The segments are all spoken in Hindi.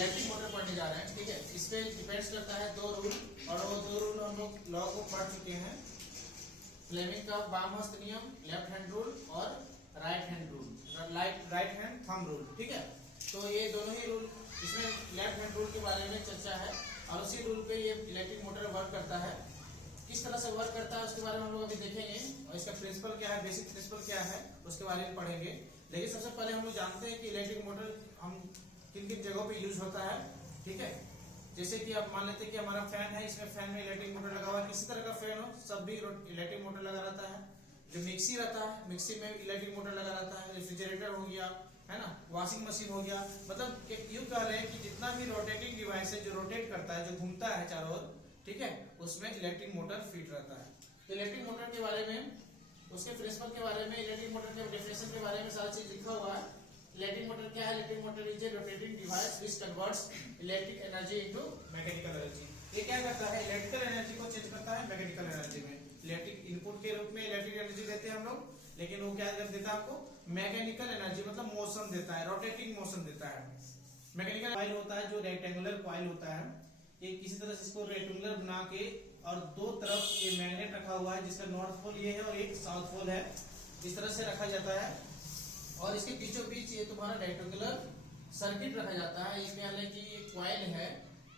इलेक्ट्रिक मोटर पढ़ने जा रहे हैं, ठीक है। इस पे डिपेंड्स करता है दो रूल, और वो दो रूल हम लोग लॉ को पढ़ चुके हैं। फ्लेमिंग का बाम हस्त नियम, लेफ्ट हैंड रूल, और right hand rule, right hand thumb rule, ठीक है। तो ये दोनों ही रूल, इसमें लेफ्ट हैंड रूल के बारे में चर्चा है, और उसी रूल पे ये इलेक्ट्रिक मोटर वर्क करता है। किस तरह से वर्क करता है उसके बारे में हम लोग अभी देखेंगे, और इसका प्रिंसिपल क्या है, बेसिक प्रिंसिपल क्या है, उसके बारे में पढ़ेंगे। लेकिन सबसे पहले हम लोग जानते हैं कि इलेक्ट्रिक मोटर हम किन किन जगहों पे यूज होता है, ठीक है। जैसे कि आप मान लेते हैं कि हमारा फैन है, इसमें फैन में इलेक्ट्रिक मोटर लगा हुआ है, किसी तरह का फैन हो सब भी इलेक्ट्रिक मोटर लगा रहता है। जो मिक्सी रहता है, मिक्सी में इलेक्ट्रिक मोटर लगा रहता है। रेफ्रिजरेटर हो गया, है ना, वॉशिंग मशीन हो गया, मतलब यूं कह रहे हैं कि जितना भी रोटेटिंग डिवाइस है, जो रोटेट करता है, जो घूमता है चारों ओर, ठीक है, उसमें इलेक्ट्रिक मोटर फिट रहता है। तो इलेक्ट्रिक मोटर के बारे में, उसके प्रिंसिपल के बारे में, इलेक्ट्रिक मोटर के डेफिनेशन के बारे में सारा चीज लिखा हुआ है। इलेक्ट्रिक मोटर क्या है? Electric motor is a rotating device which converts electric energy into mechanical energy. ये क्या करता है? इलेक्ट्रिकल एनर्जी को चेंज करता है मैकेनिकल एनर्जी में। इलेक्ट्रिक इनपुट के रूप में इलेक्ट्रिक एनर्जी देते हैं हम लोग, लेकिन वो क्या कर देता है आपको? मैकेनिकल एनर्जी, मतलब मोशन देता है, रोटेटिंग मोशन देता है। मैकेनिकल कॉइल होता है, जो रेक्टेंगुलर कॉइल होता है, ये किसी तरह से इसको रेक्टेंगुलर बना के, और दो तरफ ये मैग्नेट रखा हुआ है, जिसका नॉर्थ पोल ये है और एक साउथ पोल है, इस तरह से रखा जाता है। और इसके बीचों बीच ये तुम्हारा रेक्टेंगुलर सर्किट रखा जाता है। इसमें हालांकि ये कॉइल है,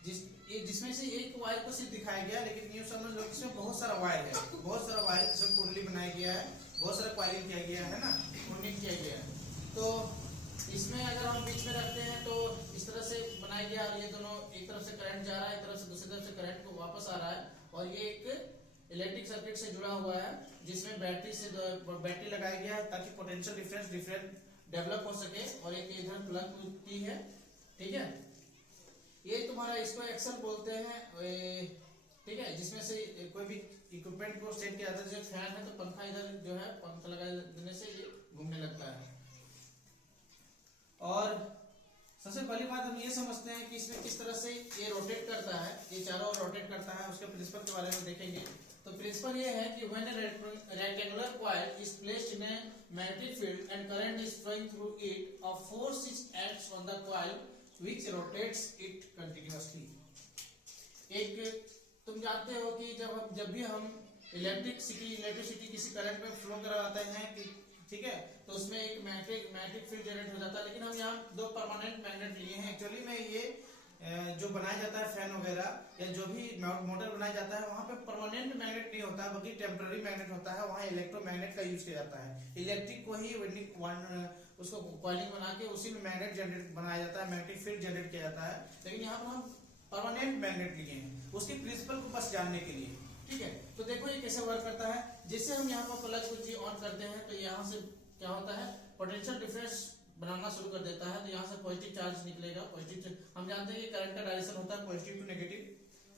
जिसमें से एक वायर को सिर्फ दिखाया गया, लेकिन ये समझ लो कि इसमें बहुत सारा वायर है, बहुत सारा वायर, इसमें कुंडली बनाया गया है, बहुत सारा कॉइलिंग किया गया है ना, कुंडलिंग किया गया है। तो इसमें अगर हम बीच में रखते हैं तो इस तरह से बनाया गया, और ये दोनों एक तरफ से करंट जा रहा है, एक तरफ से दूसरी तरफ से करंट को वापस आ रहा है, और ये एक इलेक्ट्रिक सर्किट से जुड़ा हुआ है, जिसमें बैटरी लगाया गया है, ताकि पोटेंशियल डिफरेंस डेवलप हो सके, और एक इधर प्लग की है, ठीक है। ये तुम्हारा, इसको एक्सल बोलते हैं, ठीक है, जिसमें से कोई भी इक्विपमेंट को सेट किया जाता है। जैसे फैन है तो पंखा इधर जो है, पंखा लगा देने से ये घूमने लगता है। और सबसे पहली बात हम ये समझते हैं कि इसमें किस तरह से ये रोटेट करता है, ये चारों ओर रोटेट करता है, उसके प्रिंसिपल के बारे में देखेंगे। तो प्रिंसिपल ये है कि when a rectangular coil is placed in a magnetic field and current is flowing through it, a force is acts on the coil which rotates it continuously। एक तुम जानते हो कि जब भी हम इलेक्ट्रिसिटी किसी करंट में फ्लो करवाते हैं, ठीक है, तो उसमें एक मैग्नेटिक फील्ड जनरेट हो जाता है। लेकिन हम यहाँ दो परमानेंट मैग्नेट लिए हैं। एक्चुअली में ये जो बनाया जाता है फैन वगैरह, या जो भी मोटर बनाया जाता है, वहां पे परमानेंट मैग्नेट नहीं होता, बल्कि टेम्पररी मैग्नेट होता है। वहां इलेक्ट्रोमैग्नेट का यूज किया जाता है। इलेक्ट्रिक को ही उसको कॉइलिंग बना के उसी में मैग्नेट जनरेट बनाया जाता है, मैग्नेटिक फील्ड जनरेट किया जाता है। लेकिन यहाँ पर हम परमानेंट मैग्नेट लिए हैं, उसके प्रिंसिपल को बस जानने के लिए, ठीक है। तो देखो ये कैसे वर्क करता है। जैसे हम यहाँ पर प्लग को ऑन करते हैं, तो यहाँ से क्या होता है? पोटेंशियल डिफरेंस बनाना शुरू कर देता है। तो यहाँ से पॉजिटिव चार्ज निकलेगा, हम जानते हैं कि करंट का डायरेक्शन होता है positive to negative.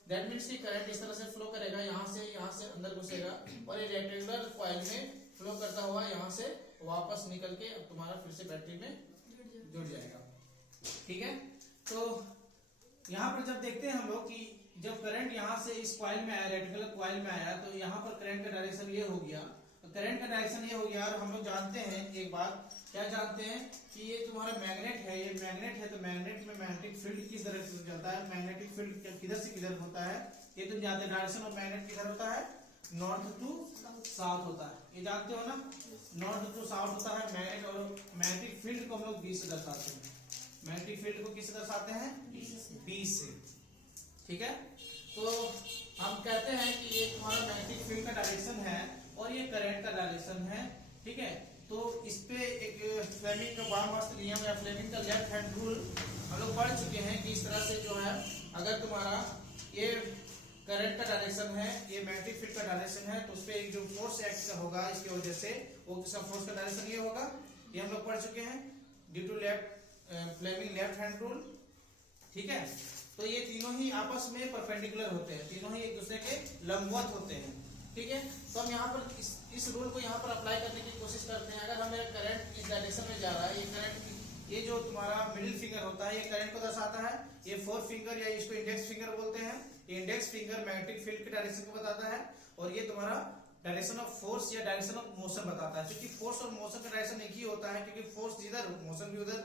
That means कि करंट इस तरह से फ्लो करेगा, यहाँ से अंदर घुसेगा, और ये रेक्टेंगुलर कॉइल में फ्लो करता हुआ यहाँ से वापस निकल के अब तुम्हारा फिर से बैटरी में जुड़ जाएगा, ठीक है। तो यहाँ पर जब देखते हैं हम लोग कि जब करंट यहाँ से इस कॉइल में आया, रेक्टेंगुलर कॉइल में आया, तो यहाँ पर करंट का डायरेक्शन ये हो गया, करंट का डायरेक्शन ये हो गया। और हम लोग जानते हैं एक बात, क्या जानते हैं कि ये तुम्हारा मैग्नेट है, ये मैग्नेट है, तो मैग्नेट में मैग्नेटिक फील्ड किस तरह से चलता है? मैग्नेटिक फील्ड किधर से किधर होता है? ये तुम जानते हैं, डायरेक्शन ऑफ मैग्नेट किधर होता है? नॉर्थ टू साउथ होता है, ये जानते हो ना, नॉर्थ टू साउथ होता है मैग्नेट। और मैग्नेटिक फील्ड को हम लोग बी से दर्शाते हैं। मैग्नेटिक फील्ड को किससे दर्शाते हैं? बी से, ठीक है। तो हम कहते हैं कि ये तुम्हारा मैग्नेटिक फील्ड का डायरेक्शन है, और ये करंट का डायरेक्शन है, ठीक है। तो इस पे एक फ्लेमिंग का वामहस्त नियम या फ्लेमिंग का लेफ्ट हैंड रूल हम लोग पढ़ चुके हैं कि इस तरह से जो है, अगर तुम्हारा ये करंट का डायरेक्शन है, ये मैग्नेटिक फील्ड का डायरेक्शन है, तो उस पे एक जो फोर्स एक्ट होगा इसकी वजह से, वो किसका फोर्स का डायरेक्शन ये होगा, ये हम लोग पढ़ चुके हैं, due to Fleming left hand rule, ठीक है। तो ये तीनों ही आपस में परपेंडिकुलर होते हैं, तीनों ही एक दूसरे के लंबवत होते हैं, ठीक है। तो हम यहाँ पर इस रूल को यहाँ पर अप्लाई करने की कोशिश करते हैं। अगर हमें करंट इस डायरेक्शन में जा रहा है, ये करंट, ये जो तुम्हारा मिडिल फिंगर होता है, ये करंट को दर्शाता है। ये फोर्थ फिंगर या इसको इंडेक्स फिंगर बोलते हैं, ये इंडेक्स फिंगर मैग्नेटिक फील्ड के डायरेक्शन को बताता है, और ये तुम्हारा डायरेक्शन ऑफ फोर्स या डायरेक्शन ऑफ मोशन बताता है। क्योंकि फोर्स और मोशन का डायरेक्शन एक ही होता है, क्योंकि फोर्स जिधर मोशन भी उधर,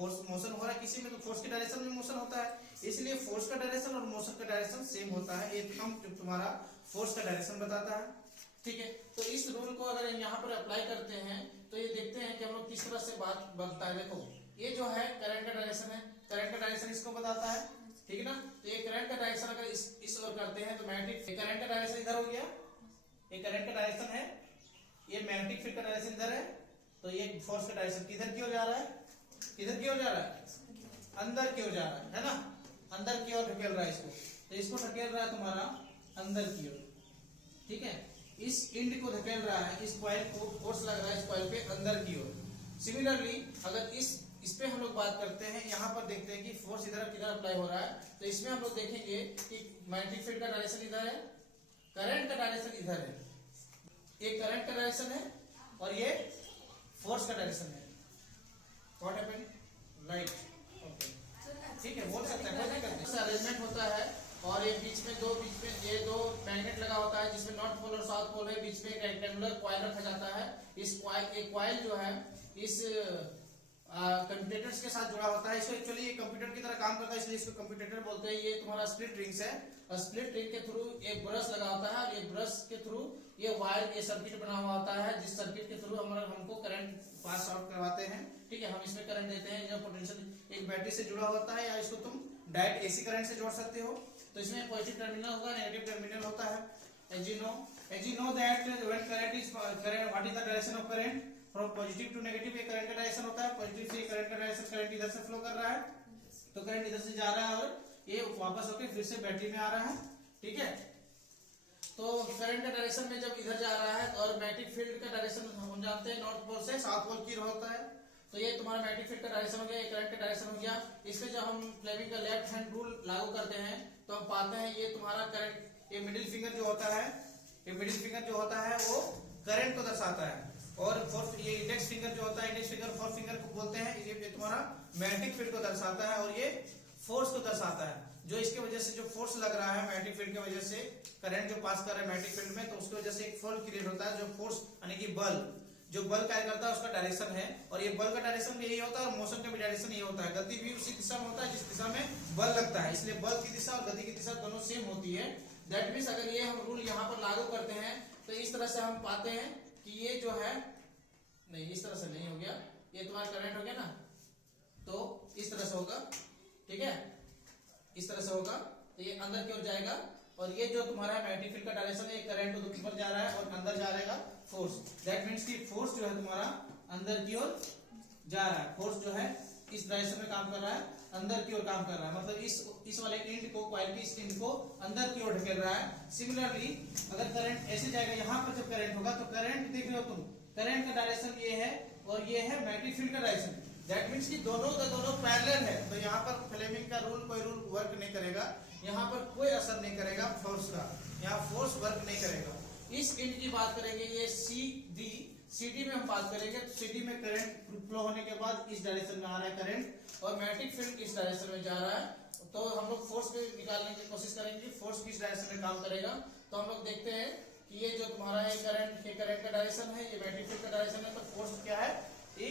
फोर्स मोशन हो रहा है किसी में, तो फोर्स के डायरेक्शन में मोशन होता है, इसलिए फोर्स का डायरेक्शन और मोशन का डायरेक्शन सेम होता है। ये हम तुम्हारा फोर्स का डायरेक्शन बताता है। ठीक है, तो इस रूल को अगर यहाँ पर अप्लाई करते हैं तो ये देखते हैं कि हम लोग किस तरह से बात बनता है। देखो ये जो है करंट का डायरेक्शन है, करंट का डायरेक्शन इसको बताता है, ठीक है ना। तो ये करंट का डायरेक्शन अगर इस ओर करते हैं तो मैग्नेटिक करंट का डायरेक्शन इधर हो गया, ये करंट का डायरेक्शन है, ये मैग्नेटिक फील्ड का डायरेक्शन इधर है, तो ये फोर्स का डायरेक्शन किधर की ओर जा रहा है, किधर की ओर जा रहा है, अंदर की ओर जा रहा है ना, अंदर की ओर ढकेल रहा है इसको, तो इसको ढकेल रहा है तुम्हारा अंदर की ओर। ठीक है, इस इंड को धकेल रहा है, इस कॉइल को फोर्स लग रहा है इस कॉइल पे अंदर की ओर। सिमिलरली अगर इस पे हम लोग बात करते हैं, यहाँ पर देखते हैं कि फोर्स इधर किधर अप्लाई हो रहा है, तो इसमें हम लोग देखेंगे कि मैग्नेटिक फील्ड का डायरेक्शन इधर है, करंट का डायरेक्शन इधर है, ये करंट का डायरेक्शन है और ये फोर्स का डायरेक्शन है। व्हाट हैपेंड, लाइट, ओके, ठीक है, बोल सकते हैं। अरेंजमेंट होता है और ये बीच में ये दो मैग्नेट लगा होता है जिसमें नॉर्थ पोल और साउथ पोल है, बीच में एक रेक्टेंगुलर कॉइल रखा जाता है। इस कॉइल जो है इस कंप्यूटर्स के साथ जुड़ा होता है। इसको एक्चुअली ये कंप्यूटर की तरह काम करता है, इसलिए इसको कंप्यूटर बोलते हैं। ये तुम्हारा स्प्लिट रिंग्स है और स्प्लिट रिंग के थ्रू एक ब्रश लगा होता है और ये ब्रश के थ्रू ये वायर, ये सर्किट बना हुआ होता है, जिस सर्किट के थ्रू हमको करंट पास आउट करवाते हैं। ठीक है, हम इसमें करंट देते हैं, जो पोटेंशियल एक बैटरी से जुड़ा होता है, या इसको तुम डायरेक्ट एसी करंट से जोड़ सकते हो। तो इसमें पॉजिटिव टर्मिनल होगा, नेगेटिव टर्मिनल होता है। as you know that when current is current, what is the direction of current from positive to negative, ये करंट का डायरेक्शन होता है। पॉजिटिव से करंट का डायरेक्शन, करंट इधर से फ्लो कर रहा है, तो करंट इधर से जा रहा है और ये वापस होकर फिर से बैटरी में आ रहा है। ठीक है, तो करंट का डायरेक्शन में जब इधर जा रहा है और मैग्नेटिक फील्ड का डायरेक्शन हम जानते हैं नॉर्थ पोल से साउथ पोल की ओर होता है, तो ये तुम्हारा मैग्नेटिक फील्ड का डायरेक्शन हो गया, ये करंट का डायरेक्शन हो गया। इसमें जब हम फ्लेमिंग का लेफ्ट हैंड रूल लागू करते हैं तो हम पाते हैं ये तुम्हारा करंट, ये मिडिल फिंगर जो होता है, ये मिडिल फिंगर जो होता है वो करंट को दर्शाता है, और फोर्थ ये इंडेक्स फिंगर जो होता है, इंडेक्स फिंगर फोर्थ फिंगर को बोलते हैं, ये तुम्हारा मैग्नेटिक फील्ड को दर्शाता है और ये फोर्स को दर्शाता है। जो इसके वजह से जो फोर्स लग रहा है मैग्नेटिक फील्ड की वजह से, करंट जो पास कर रहा है मैग्नेटिक फील्ड में, तो उसकी वजह से एक फोर्स क्रिएट होता है। जो फोर्स यानी कि बल, जो बल कार्य करता है उसका डायरेक्शन है, और ये बल का डायरेक्शन भी यही होता है और मोशन का भी डायरेक्शन यही होता है। गति भी उसी दिशा में होता है जिस दिशा में बल लगता है, इसलिए बल की दिशा और गति की दिशा दोनों सेम होती है। दैट मीन्स अगर ये हम रूल यहाँ पर लागू करते हैं तो इस तरह से हम पाते हैं कि ये जो है, नहीं इस तरह से नहीं हो गया, ये तुम्हारा करंट हो गया ना, तो इस तरह से होगा। ठीक है, इस तरह से होगा, तो ये अंदर की ओर जाएगा, और ये जो तुम्हारा मैग्नेटिक फील्ड का डायरेक्शन है, करंट ऊपर जा रहा है और अंदर जा रहेगा फोर्स। दैट मीन्स कि फोर्स जो है तुम्हारा अंदर की ओर जा रहा है, फोर्स जो है इस डायरेक्शन में काम कर रहा है, अंदर की ओर काम कर रहा है, मतलब इस वाले इंड को, कॉइल की इस इंड को अंदर की ओर ढकेल रहा है। सिमिलरली अगर करंट ऐसे जाएगा, यहाँ पर जब करंट होगा तो करंट देख रहे हो तुम, करंट का डायरेक्शन ये है और ये है मैग्नेटिक फील्ड का डायरेक्शन। दैट मीन्स कि दोनों पैरेलल है, तो यहाँ पर फ्लेमिंग का रूल कोई रूल वर्क नहीं करेगा, यहाँ पर कोई असर नहीं करेगा फोर्स का, यहाँ फोर्स वर्क नहीं करेगा। इस इंड की बात करेंगे, ये CD में हम बात करेंगे, तो CD में करंट फ्लो होने के बाद इस डायरेक्शन में आ रहा है करंट, और मैग्नेटिक फील्ड इस डायरेक्शन में जा रहा है। तो हम लोग फोर्स पे निकालने की कोशिश करेंगे कि फोर्स किस डायरेक्शन में काम करेगा। तो हम लोग देखते हैं कि ये जो तुम्हारा ये करंट का डायरेक्शन है, ये मैग्नेटिक फील्ड का डायरेक्शन है, तो फोर्स क्या है, ये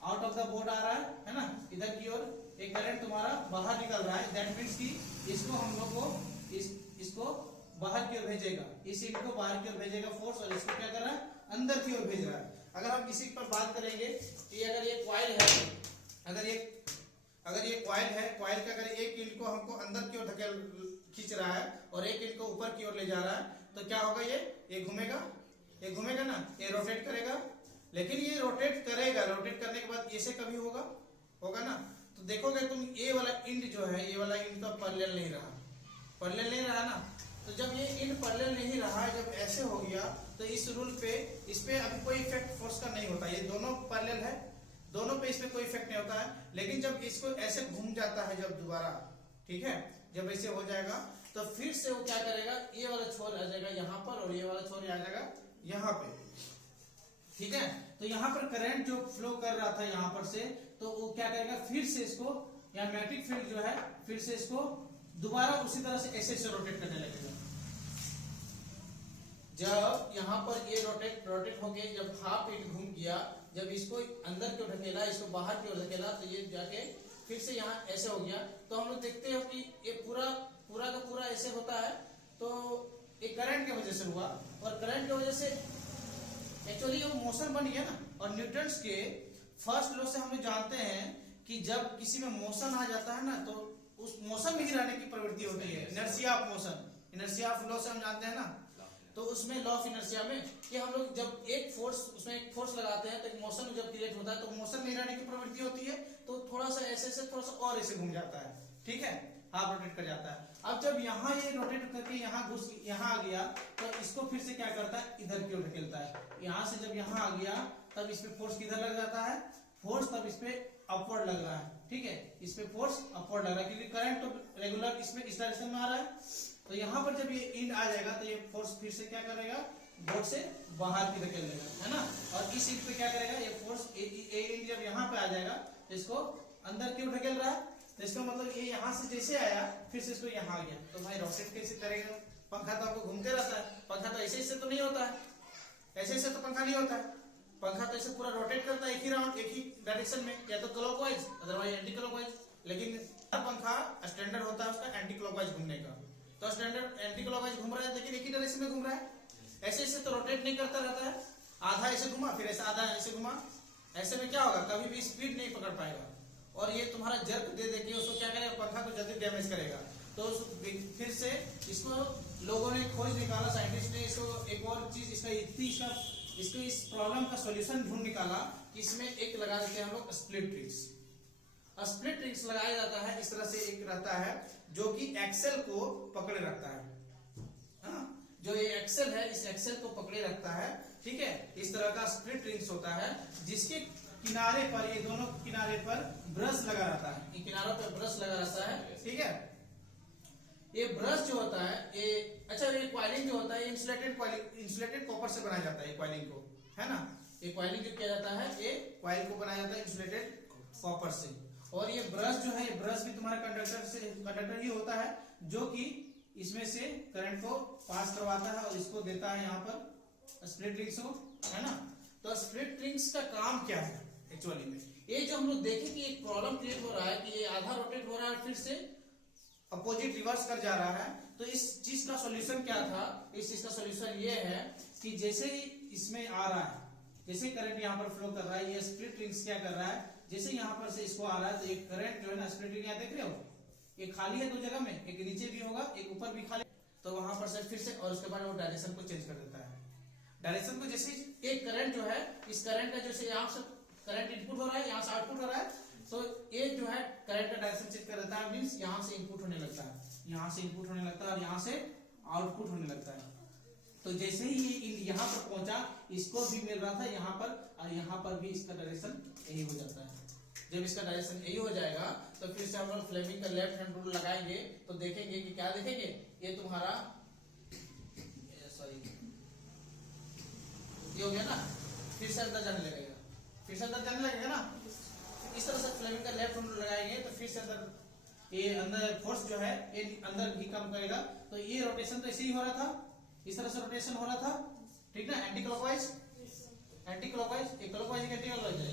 आउट ऑफ द बोर्ड आ रहा है ना, इधर की ओर एक करंट तुम्हारा बाहर निकल रहा है। दैट मीन्स कि इसको हम लोग को इसको बाहर की ओर भेजेगा, इस इंड को बाहर की ओर भेजेगा फोर्स, और इसको क्या कर रहा है, अंदर की ओर भेज रहा है। अगर हम इसी पर बात करेंगे कि अगर ये कॉइल है, अगर ये कॉइल है, कॉइल का अगर एक इंड को हमको अंदर की ओर खींच रहा है और एक इंड को ऊपर की ओर ले जा रहा है, तो क्या होगा, ये घूमेगा ना, ये रोटेट करेगा। लेकिन ये रोटेट करेगा, रोटेट करने के बाद ऐसे कभी होगा ना, तो देखोगे तुम ये वाला इंड जो है, ये वाला इंड तो पैरेलल नहीं रहा ना। तो जब ये इंड पैरेलल नहीं रहा, जब ऐसे हो गया, तो इस रूल पे इस पे अभी कोई इफेक्ट फोर्स का नहीं होता, ये दोनों पैरेलल है, दोनों पे इस पे कोई इफेक्ट नहीं होता है। लेकिन जब इसको ऐसे घूम जाता है, जब दोबारा, ठीक है, जब ऐसे हो जाएगा, तो फिर से वो क्या करेगा, ये वाला छोर आ जाएगा यहाँ पर और ये वाला छोर आ जाएगा यहाँ पे। ठीक है, तो यहाँ पर करंट जो फ्लो कर रहा था यहाँ पर से, तो वो क्या करेगा, फिर से इसको, या मैग्नेटिक फील्ड जो है फिर से इसको दोबारा उसी तरह से ऐसे रोटेट करने लगेगा। जब यहाँ पर ये रोटेट होके जब हाफ इंड घूम गया, जब इसको अंदर की ओर ढकेला, इसको बाहर की ओर ढकेला, तो ये जाके फिर से यहाँ ऐसे हो गया। तो हम लोग देखते हो कि ये पूरा का पूरा ऐसे होता है। तो ये करंट की वजह से हुआ, और करंट की वजह से एक्चुअली वो मोशन बन गया ना। और न्यूटन्स के फर्स्ट लॉ से हम लोग जानते हैं कि जब किसी में मोशन आ जाता है ना, तो उस मोशन में ही रहने की प्रवृत्ति होती है, inertia of motion, inertia of law से हम जानते हैं ना। तो उसमें लॉ ऑफ इनर्शिया में कि हम लोग जब एक फोर्स, उसमें एक फोर्स लगाते हैं, तो मोशन जब क्रिएट होता है तो मोशन में रहने की प्रवृत्ति होती है, तो थोड़ा सा ऐसे से थोड़ा सा और ऐसे घूम जाता है, ठीक है, हाफ रोटेट कर जाता है। अब जब यहाँ ये रोटेट करके यहाँ आ गया, तो इसको फिर से क्या करता है, इधर की ओर ढकेलता है। यहाँ से जब यहाँ आ गया, तब इस पे फोर्स किधर लग जाता है, फोर्स तब इस पे अपवर्ड लग रहा है, ठीक है, इस पे फोर्स अपवर्ड लग रहा है, क्योंकि करंट तो रेगुलर इसमें इस डायरेक्शन में आ रहा है। तो यहाँ पर जब ये इंड आ जाएगा, तो ये फोर्स फिर से क्या करेगा, बोर्ड से बाहर की ढकेल देगा, है ना। और इस इंड पे क्या करेगा, ये फोर्स ए इंड जब यहाँ पे आ जाएगा, तो इसको अंदर क्यों ढकेल रहा है, तो इसका मतलब ये यहाँ से जैसे आया, फिर से इसको यहाँ आ गया। तो भाई रोटेट कैसे करेगा, पंखा तो आपको घूमते रहता है, पंखा तो ऐसे तो नहीं होता है, ऐसे तो पंखा नहीं होता है। पंखा तो ऐसे पूरा रोटेट करता है एक ही राउंड, एक ही डायरेक्शन में, या तो क्लॉकवाइज अदरवाइज एंटी क्लॉकवाइज। लेकिन पंखा स्टैंडर्ड होता है उसका एंटी क्लॉकवाइज घूमने का। तो स्टैंडर्ड एंटी क्लॉकवाइज घूम रहा है, लेकिन एक ही डायरेक्शन में घूम रहा है, ऐसे तो रोटेट नहीं करता रहता है। आधा ऐसे घुमा, फिर ऐसा आधा ऐसे घुमा, ऐसे में क्या होगा, कभी भी स्पीड नहीं पकड़ पाएगा, और ये तुम्हारा जर्क दे के उसको क्या करेगा, पंखा को जल्दी डैमेज करेगा। तो फिर से इसको लोगों ने खोज निकाला, साइंटिस्ट ने इसको एक और चीज, इसको इस प्रॉब्लम का सॉल्यूशन ढूंढ निकाला कि इसमें एक लगा देते हैं हम लोग स्प्लिट रिंग्स। स्प्लिट रिंग्स लगाया जाता है, इस तरह से एक रहता है जो कि एक्सेल को पकड़े रखता है, जो ये एक्सेल है, इस एक्सेल को पकड़े रखता है, ठीक है। इस तरह का स्प्लिट रिंग्स होता है, जिसके किनारे पर, ये दोनों किनारे पर ब्रश लगा रहता है, इन किनारों पर ब्रश लगा रहता है, ठीक है। ये ब्रश जो होता है, ये अच्छा, ये कॉइलिंग जो होता है, इंसुलेटेड कॉपर से बनाया जाता है, ये कॉइलिंग को, है ना। ये कॉइलिंग जो किया जाता है, ये कॉइल को बनाया जाता है इंसुलेटेड कॉपर से। और ये ब्रश जो है, ये ब्रश भी तुम्हारा कंडक्टर ही होता है, जो कि इसमें से करंट को पास करवाता है और इसको देता है यहाँ पर स्प्लिट रिंग्स को, है ना। तो स्प्लिट रिंग्स का काम क्या है एक्चुअली में, ये जो हम लोग देखें कि एक प्रॉब्लम क्रिएट हो रहा है कि ये आधा रोटेट हो रहा है, फिर से अपोजिट रिवर्स कर जा रहा है। तो इस चीज का सॉल्यूशन क्या था, इस चीज का सॉल्यूशन ये है कि जैसे ही इसमें आ रहा है, जैसे करंट यहाँ पर फ्लो कर रहा है, ये स्प्लिट रिंग्स क्या कर रहा है, जैसे यहाँ पर से इसको आ रहा है, तो एक करंट जो है ना, स्प्लिट रिंग यहाँ देख रहे हो, ये खाली है दो जगह में, एक नीचे भी होगा, एक ऊपर भी खाली, तो वहां पर से फिर से, और उसके बाद वो डायरेक्शन को चेंज कर देता है। डायरेक्शन को जैसे एक करंट जो है, इस करंट का जैसे यहाँ से करंट इनपुट हो रहा है, यहाँ से आउटपुट हो रहा है, तो ये जो है करंट का डायरेक्शन चेंज कर देता है, मींस यहाँ से इनपुट होने लगता है, यहाँ से इनपुट होने लगता है, और यहाँ से आउटपुट होने लगता है। तो जैसे ही ये यहाँ पर पहुंचा, इसको भी मिल रहा था यहाँ पर, और यहाँ पर भी इसका डायरेक्शन यही हो जाता है। जब इसका डायरेक्शन यही हो जाएगा, तो फिर से हम लोग फ्लेमिंग का लेफ्ट हैंड रूल लगाएंगे, तो देखेंगे कि क्या देखेंगे, ये तुम्हारा सॉरी ये हो गया ना, फिर से अंदर जाने लगेगा, फिर से अंदर जाने लगेगा ना। इस तरह से फ्लेमिंग का लेफ्ट हैंड रूल लगाएंगे, तो फिर से अंदर ये अंदर फोर्स जो है ये अंदर भी कम करेगा। तो ये रोटेशन तो ऐसे ही हो रहा था, इस तरह से रोटेशन हो रहा था, ठीक ना, एंटी क्लॉकवाइज, एंटी क्लॉकवाइज, एक क्लॉकवाइज एंटी क्लॉकवाइज है,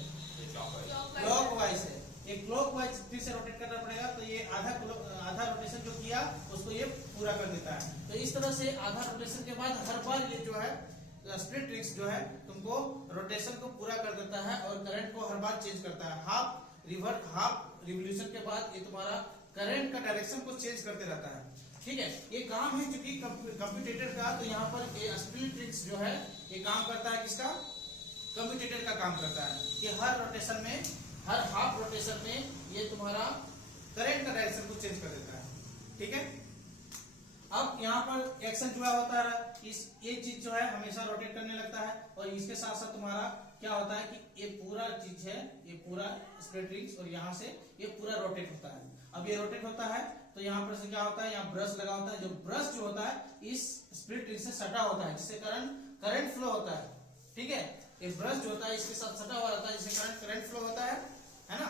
क्लॉकवाइज है, ये क्लॉकवाइज फिर से रोटेट करना पड़ेगा। तो ये आधा रोटेशन जो किया उसको ये पूरा कर देता है। तो इस तरह से आधा रोटेशन के बाद हर बार ये जो है स्प्लिट रिंग्स जो है तुमको रोटेशन को पूरा कर देता है, और करंट को हर बार चेंज करता है। हाफ रिवोल्यूशन के बाद ये तुम्हारा करंट का डायरेक्शन को चेंज करते रहता है, ठीक है। ये काम है क्योंकि कम्यूटेटर का, तो यहाँ पर ये स्प्लिट रिंग्स जो है ये काम करता है, किसका, कम्यूटेटर का काम करता है, कि हर रोटेशन में, हर हाफ रोटेशन में ये तुम्हारा करंट का डायरेक्शन को चेंज कर देता है, ठीक है। अब यहाँ पर एक्शन जुड़ा होता है, ये चीज जो है हमेशा रोटेट करने लगता है, और इसके साथ साथ तुम्हारा क्या होता है कि ये पूरा चीज है, ये पूरा स्प्लिट रिंग्स, और यहाँ से ये पूरा रोटेट होता है। अब ये रोटेट होता है, तो यहाँ पर से क्या होता है, यहाँ ब्रश लगा होता है, जो ब्रश जो होता है इस स्प्लिट रिंग से सटा होता है, जिससे करंट फ्लो होता है, ठीक है। ये ब्रश जो होता है इसके साथ सटा हुआ रहता है, जिससे करंट फ्लो होता है ना।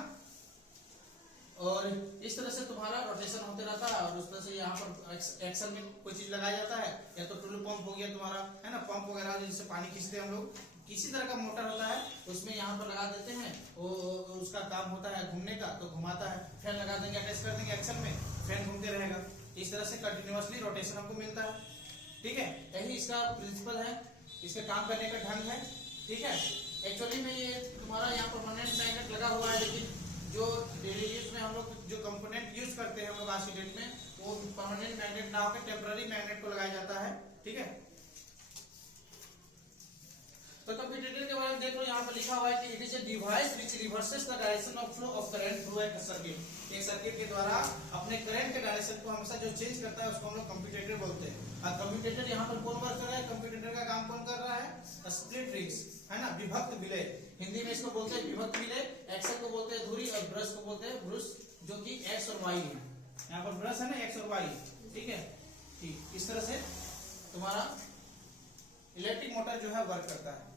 और इस तरह से तुम्हारा रोटेशन होते रहता है, और उस तरह से यहाँ पर एक्शन में कोई चीज लगाया जाता है, या तो टुल्लू पंप हो गया तुम्हारा, है ना, पंप वगैरह जिससे पानी खींचते हैं हम लोग, किसी तरह का मोटर होता है उसमें यहाँ पर लगा देते हैं, वो उसका काम होता है घूमने का, तो घुमाता है, फैन लगा देंगे, अटैच कर देंगे एक्शन में, फैन घूमते रहेगा। इस तरह से कंटिन्यूअसली रोटेशन हमको मिलता है। ठीक है, यही इसका प्रिंसिपल है, इसके काम करने का ढंग है। ठीक है, एक्चुअली में ये तुम्हारा यहाँ परमानेंट मैग्नेट लगा हुआ है, लेकिन जो डेली यूज में हम लोग जो कंपोनेंट यूज करते हैं हम लोग आज की डेट में, वो परमानेंट मैग्नेट ना होकर टेम्पररी मैग्नेट को लगाया जाता है। ठीक है, तो कम्यूटेटर के बारे में देखो, यहाँ पर लिखा हुआ है कि it is a device which reverses the direction of flow of current through a circuit. एक सर्किट के द्वारा अपने करंट के डायरेक्शन को हमेशा जो चेंज करता है उसको हम लोग कम्यूटेटर बोलते हैं। और कम्यूटेटर यहाँ पर कौन वर्क कर रहा है? कम्यूटेटर का काम कौन कर रहा है? स्प्लिट रिंग्स, है ना, विभक्त विलय। हिंदी में इसको बोलते हैं विभक्त विलय। एक्सल को बोलते हैं धुरी और ब्रश को बोलते हैं ब्रुश, जो कि एक्स और वाई है। यहाँ पर ब्रश है ना, एक्स और वाई। ठीक है, ठीक, इस तरह से तुम्हारा इलेक्ट्रिक मोटर जो है वर्क करता है।